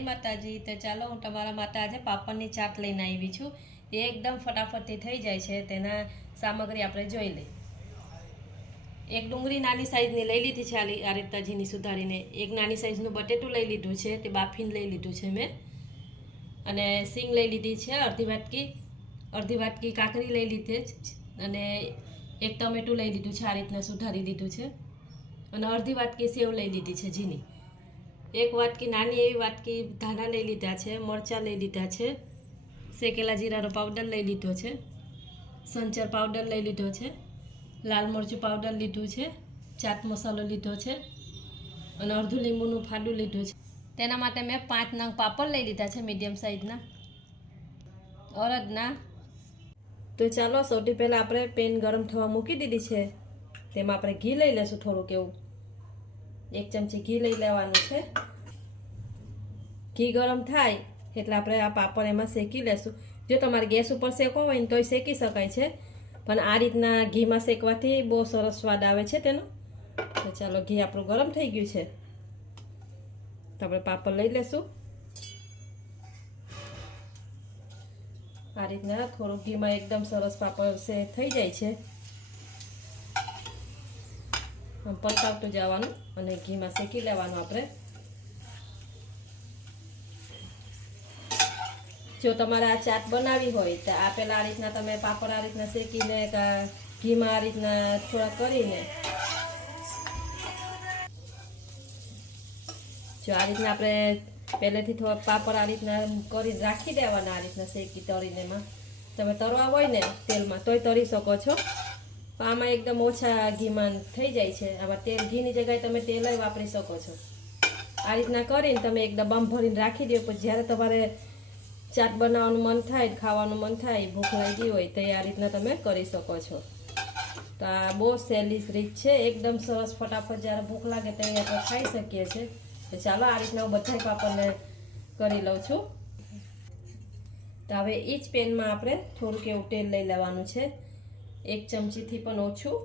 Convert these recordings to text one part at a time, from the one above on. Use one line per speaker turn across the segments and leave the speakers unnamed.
માતાજી. તો ચાલો, હું તમારા માટે આજે પાપડની ચાટ લઈને આવી છું. એ એકદમ ફટાફટથી થઈ જાય છે, તેના સામગ્રી આપણે જોઈ લઈએ. એક ડુંગળી નાની સાઇઝની લઈ લીધી છે આ રીતના ઝીની સુધારીને. એક નાની સાઇઝનું બટેટું લઈ લીધું છે, તે બાફીને લઈ લીધું છે મેં. અને સિંગ લઈ લીધી છે, અડધી વાટકી. અડધી વાટકી કાકરી લઈ લીધી અને એક ટમેટું લઈ લીધું છે, આ રીતના સુધારી લીધું છે. અને અડધી વાટકી સેવ લઈ લીધી છે, ઝીણી. એક વાટકી નાની એવી વાટકી ધાણા લઈ લીધા છે, મરચાં લઈ લીધા છે, શેકેલા જીરાનો પાવડર લઈ લીધો છે, સંચર પાવડર લઈ લીધો છે, લાલ મરચું પાવડર લીધું છે, ચાટ મસાલો લીધો છે, અને અડધું લીંબુનું ફાડું લીધું છે. તેના માટે મેં પાંચ નંગ પાપડ લઈ લીધા છે મીડિયમ સાઇઝના અરદના તો ચાલો સૌથી પહેલાં આપણે પેન ગરમ થવા મૂકી દીધી છે. તેમાં આપણે ઘી લઈ લેશું થોડુંક એવું. એક ચમચી ઘી લઈ લેવાનું છે. ઘી ગરમ થાય એટલે આપણે આ પાપડ એમાં શેકી લેશું. જો તમારે ગેસ ઉપર શેકવો હોય ને તોય શેકી શકાય છે. પણ આ રીતના ઘીમાં શેકવાથી બહુ સરસ સ્વાદ આવે છે તેનો. તો ચાલો ઘી આપણું ગરમ થઈ ગયું છે. તો આપણે પાપડ લઈ લેશું. આ રીતના થોડુંક ઘીમાં એકદમ સરસ પાપડ સે થઈ જાય છે. પલટાવતું જવાનું અને ઘીમાં શેકી લેવાનું આપણે. જો તમારે આ ચાટ બનાવી હોય તો આ પહેલાં આ રીતના તમે પાપડ આ રીતના શેકીને ઘીમાં આ રીતના થોડા કરીને. જો આ રીતના આપણે પહેલેથી થોડા પાપડ આ રીતના કરી રાખી દેવાના, આ રીતના શેકી તળીને એમાં. તમે તળવા હોય ને તેલમાં, તોય તળી શકો છો. પણ આમાં એકદમ ઓછા ઘીમાં થઈ જાય છે. આમાં તેલ ઘીની જગ્યાએ તમે તેલ વાપરી શકો છો. આ રીતના કરીને તમે એક ડબ્બામાં ભરીને રાખી દો, પછી જ્યારે તમારે ચાટ બનાવવાનું મન થાય ખાવાનું મન થાય, ભૂખ લાગી હોય તો આ રીતના તમે કરી શકો છો. તો આ બહુ સહેલી રીત છે. એકદમ સરસ ફટાફટ જ્યારે ભૂખ લાગે ત્યારે આપણે ખાઈ શકીએ છીએ. તો ચાલો આ રીતના હું બધા પાપડને કરી લઉં છું. તો હવે એ જ પેનમાં આપણે થોડુંક એવું તેલ લઈ લેવાનું છે. એક ચમચીથી પણ ઓછું.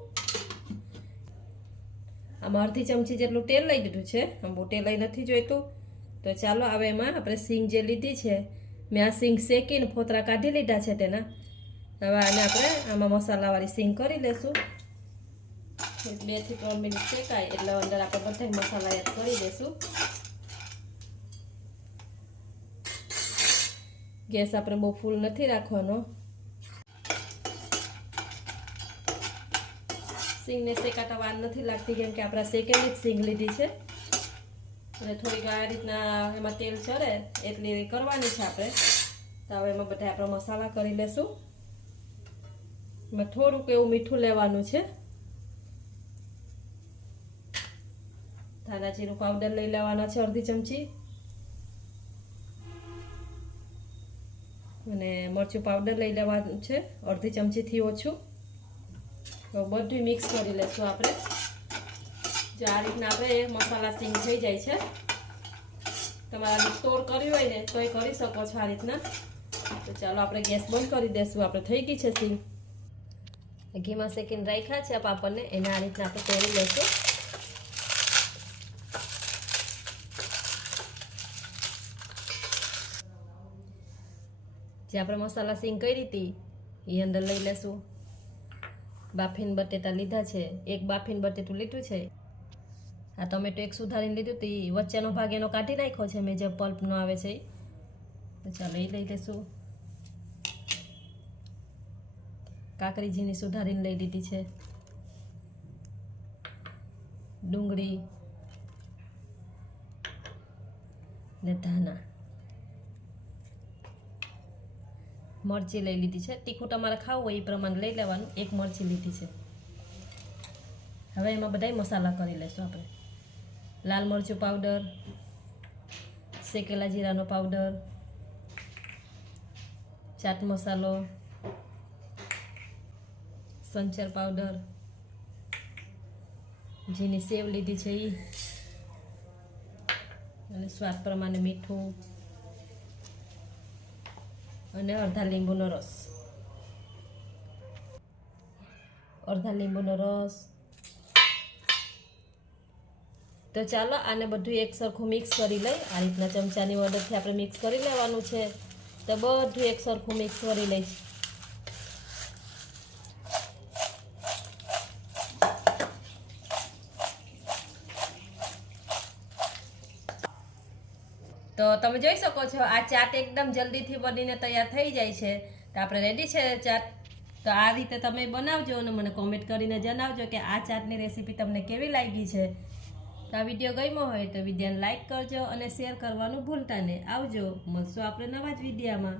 આમાં અડધી ચમચી જેટલું તેલ લઈ દીધું છે. તેલ લઈ નથી જોઈતું. તો ચાલો હવે એમાં આપણે સિંગ જે લીધી છે, મેં આ સિંગ શેકીને ફોતરા કાઢી લીધા છે તેના. હવે આને આપણે આમાં મસાલાવાળી સિંગ કરી લેશું. બેથી ત્રણ મિનિટ શેકાય એટલે અંદર આપણે બધા મસાલા એડ કરી દઈશું ગેસ આપણે બહુ ફૂલ નથી રાખવાનો. સિંગને શેકાતા વાર નથી લાગતી કેમ કે આપણે શેકેલી જ સિંગ લીધી છે. અને થોડીક આ રીતના એમાં તેલ ચડે એટલી કરવાની છે આપણે. તો હવે એમાં બધા આપણે મસાલા કરી લેશું. એમાં થોડુંક એવું મીઠું લેવાનું છે. ધાણા જીરું પાવડર લઈ લેવાના છે અડધી ચમચી. અને મરચું પાવડર લઈ લેવાનું છે અડધી ચમચીથી ઓછું. તો બધું મિક્સ કરી લઈશું આપણે. જે આ રીતના આપણે મસાલા સિંગ થઈ જાય છે. તમારે સ્ટોર કર્યું હોય ને તો એ કરી શકો છો આ રીતના. તો ચાલો આપણે ગેસ બંધ કરી દઈશું આપણે થઈ ગઈ છે સિંગ ઘીમાં શેકીને રાખ્યા છે પાપડને, એને આ રીતના આપણે તોડી લઈશું જે આપણે મસાલા સિંગ કરી હતી, એ અંદર લઈ લેશું. બાફીન બટેટા લીધા છે, એક બાફીન બટેટું લીધું છે. આ ટમેટો એક સુધારીને લીધું તો એ વચ્ચેનો ભાગ એનો કાઢી નાખ્યો છે, મેં જે પલ્પનો આવે છે તો ચાલો એ લઈ લઈશું કાકરીજીની સુધારીને લઈ લીધી છે. ડુંગળી ને ધાના મરચી લઈ લીધી છે. તીખું તમારે ખાવું હોય એ પ્રમાણે લઈ લેવાનું. એક મરચી લીધી છે. હવે એમાં બધાય મસાલા કરી લઈશું આપણે. લાલ મરચું પાવડર, શેકેલા જીરાનો પાવડર, ચાટ મસાલો, સંચર પાવડર, જેની સેવ લીધી છે એ અને સ્વાદ પ્રમાણે મીઠું. અને અડધા લીંબુનો રસ. અડધા લીંબુનો રસ. તો ચાલો આને બધું એક સરખું મિક્સ કરી લઈ. આ રીતના ચમચાની મદદથી આપણે મિક્સ કરી લેવાનું છે. તો બધું એક સરખું મિક્સ કરી લઈશ. તો તમે જોઈ શકો છો, આ ચાટ એકદમ જલ્દીથી બનીને તૈયાર થઈ જાય છે. તો આપણે રેડી છે ચાટ? તો આ રીતે તમે બનાવજો અને મને કોમેન્ટ કરીને જણાવજો કે આ ચાટની રેસીપી તમને કેવી લાગી છે. તો આ વીડિયો ગમ્યો હોય તો વિડીયોને લાઇક કરજો અને શેર કરવાનું ભૂલતા નહીં. આવજો, મળશું આપણે નવા જ વિડીયામાં